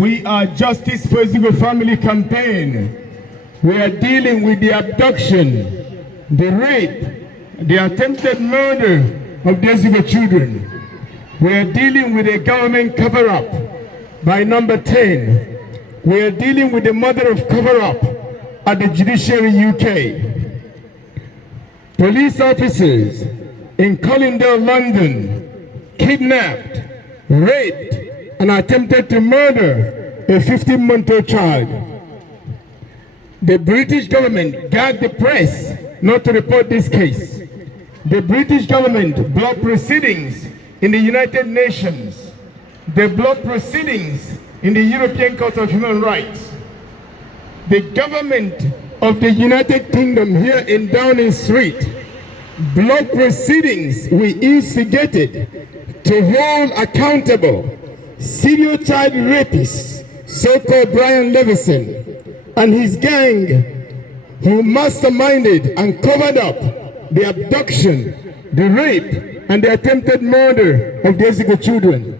We are Justice for Ezeugo Family campaign. We are dealing with the abduction, the rape, the attempted murder of the Ezeugo children. We are dealing with a government cover-up by number 10. We are dealing with the mother of cover-up at the Judiciary UK. Police officers in Colindale, London, kidnapped, raped, and attempted to murder a 15-month-old child. The British government gagged the press not to report this case. The British government blocked proceedings in the United Nations. They blocked proceedings in the European Court of Human Rights. The government of the United Kingdom here in Downing Street blocked proceedings we instigated to hold accountable serial child rapist, so-called Brian Levison, and his gang, who masterminded and covered up the abduction, the rape, and the attempted murder of the Ezeugo children.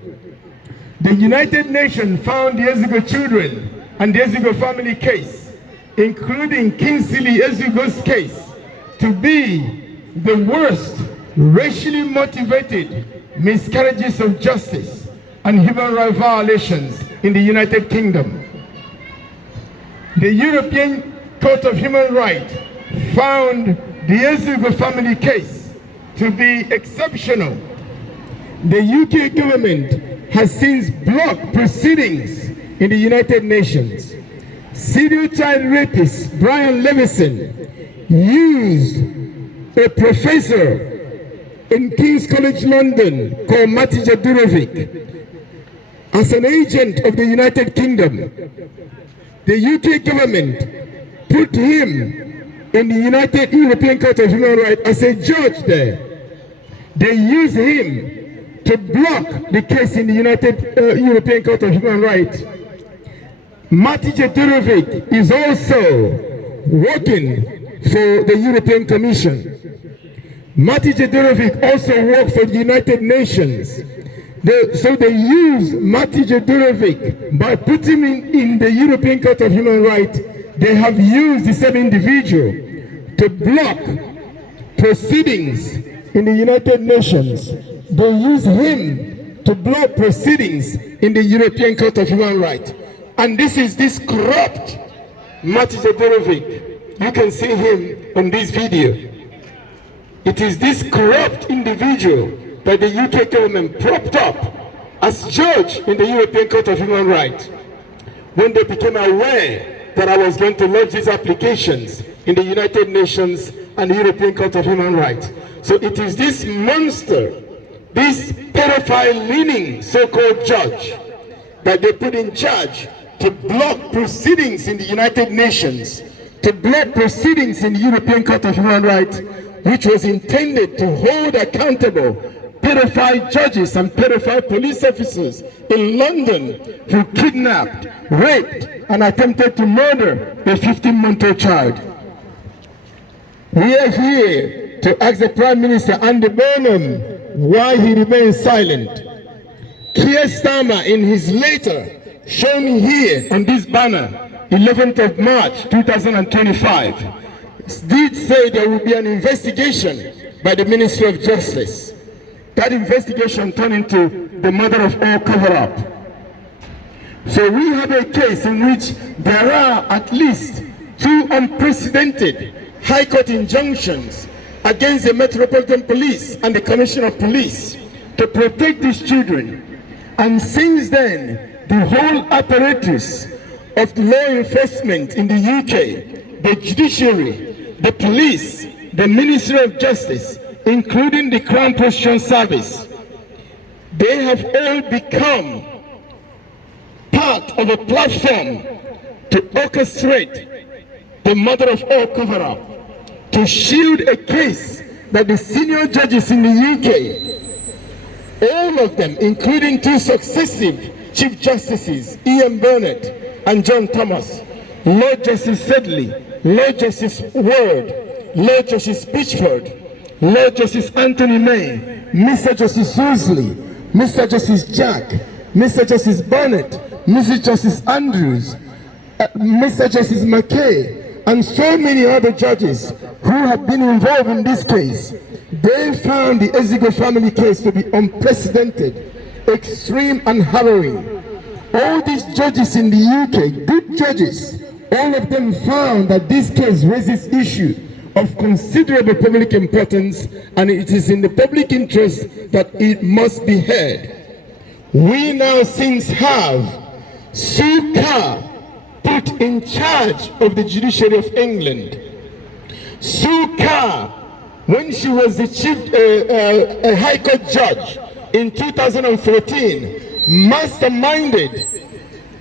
The United Nations found the Ezeugo children and the Ezeugo family case, including Kingsley Ezeugo's case, to be the worst racially motivated miscarriages of justice and human rights violations in the United Kingdom. The European Court of Human Rights found the Ezeugo family case to be exceptional. The UK government has since blocked proceedings in the United Nations. Serial child rapist Brian Levison used a professor in King's College London called Matija Durovic as an agent of the United Kingdom. The UK government put him in the United European Court of Human Rights as a judge there. They used him to block the case in the United European Court of Human Rights. Mati Jedorovic is also working for the European Commission. Mati Jedorovic also worked for the United Nations. So they use Mati Jedorovic by putting him in the European Court of Human Rights. They have used the same individual to block proceedings in the United Nations. They use him to block proceedings in the European Court of Human Rights. And this is this corrupt Mati Jedorovic. You can see him on this video. It is this corrupt individual that the UK government propped up as judge in the European Court of Human Rights. When they became aware that I was going to lodge these applications in the United Nations and the European Court of Human Rights. So it is this monster, this pedophile-leaning so-called judge that they put in charge to block proceedings in the United Nations, to block proceedings in the European Court of Human Rights, which was intended to hold accountable pedophile judges and pedophile police officers in London who kidnapped, raped, and attempted to murder a 15-month-old child. We are here to ask the Prime Minister Andy Burnham why he remains silent. Keir Starmer, in his letter shown here on this banner, 11th of March 2025, did say there will be an investigation by the Ministry of Justice. That investigation turned into the mother of all cover-up. So we have a case in which there are at least 2 unprecedented High Court injunctions against the Metropolitan Police and the Commissioner of Police to protect these children. And since then, the whole apparatus of the law enforcement in the UK, the judiciary, the police, the Ministry of Justice, including the Crown Prosecution Service, they have all become part of a platform to orchestrate the mother of all cover-up, to shield a case that the senior judges in the UK, all of them, including 2 successive Chief Justices, Ian Burnett and John Thomas, Lord Justice Sedley, Lord Justice Ward, Lord Justice Pitchford, Lord Justice Anthony May, Mr. Justice Susley, Mr. Justice Jack, Mr. Justice Burnett, Mr. Justice Andrews, Mr. Justice McKay, and so many other judges who have been involved in this case. They found the Ezeugo family case to be unprecedented, extreme and harrowing. All these judges in the UK, good judges, all of them found that this case raises issue of considerable public importance, and it is in the public interest that it must be heard. We now since have Sue Carr put in charge of the judiciary of England. Sue Carr, when she was the a High Court judge in 2014, masterminded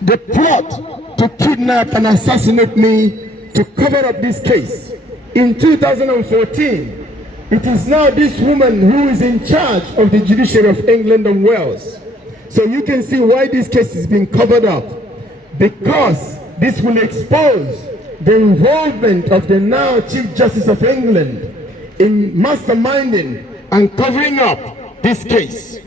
the plot to kidnap and assassinate me to cover up this case. In 2014, it is now this woman who is in charge of the judiciary of England and Wales. So you can see why this case is being covered up, because this will expose the involvement of the now Chief Justice of England in masterminding and covering up this case.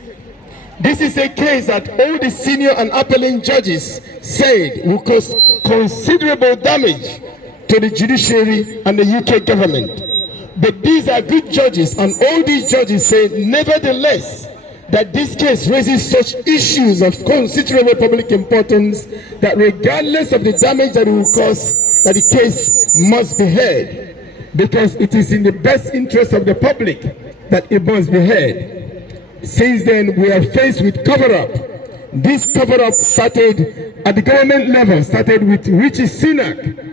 This is a case that all the senior and appellant judges said will cause considerable damage to the judiciary and the UK government. But these are good judges, and all these judges say, nevertheless, that this case raises such issues of considerable public importance that regardless of the damage that it will cause, that the case must be heard, because it is in the best interest of the public that it must be heard. Since then, we are faced with cover-up. This cover-up started at the government level, started with Richie Sunak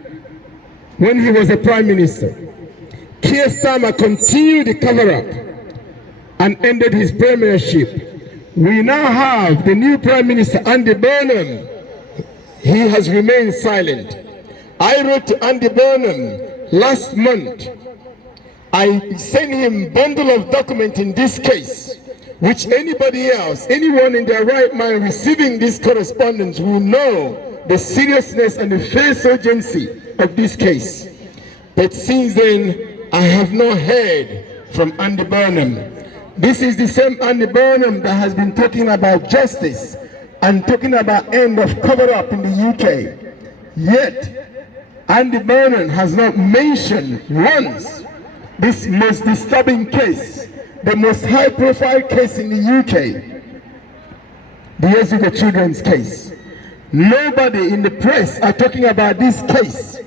when he was a prime minister. Keir Starmer continued the cover-up and ended his premiership. We now have the new Prime Minister, Andy Burnham. He has remained silent. I wrote to Andy Burnham last month. I sent him a bundle of documents in this case, which anybody else, anyone in their right mind receiving this correspondence will know the seriousness and the face urgency of this case. But since then, I have not heard from Andy Burnham. This is the same Andy Burnham that has been talking about justice and talking about end of cover-up in the UK. Yet, Andy Burnham has not mentioned once this most disturbing case, the most high-profile case in the UK, the Ezeugochildren's case. Nobody in the press are talking about this case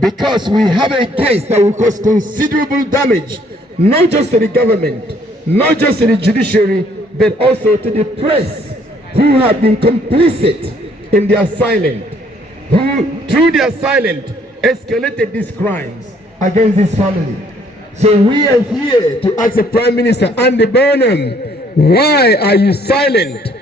because we have a case that will cause considerable damage, not just to the government, not just to the judiciary, but also to the press, who have been complicit in their silence, who through their silence escalated these crimes against this family. So we are here to ask the Prime Minister, Andy Burnham, why are you silent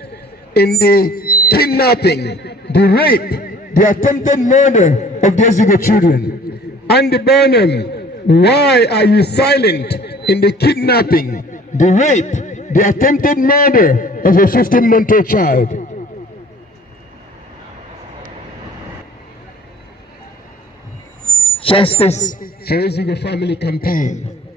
in the kidnapping, the rape, the attempted murder of the Ezeugo children? Andy Burnham, why are you silent in the kidnapping, the rape, the attempted murder of a 15-month-old child? Justice for Ezeugo Family campaign.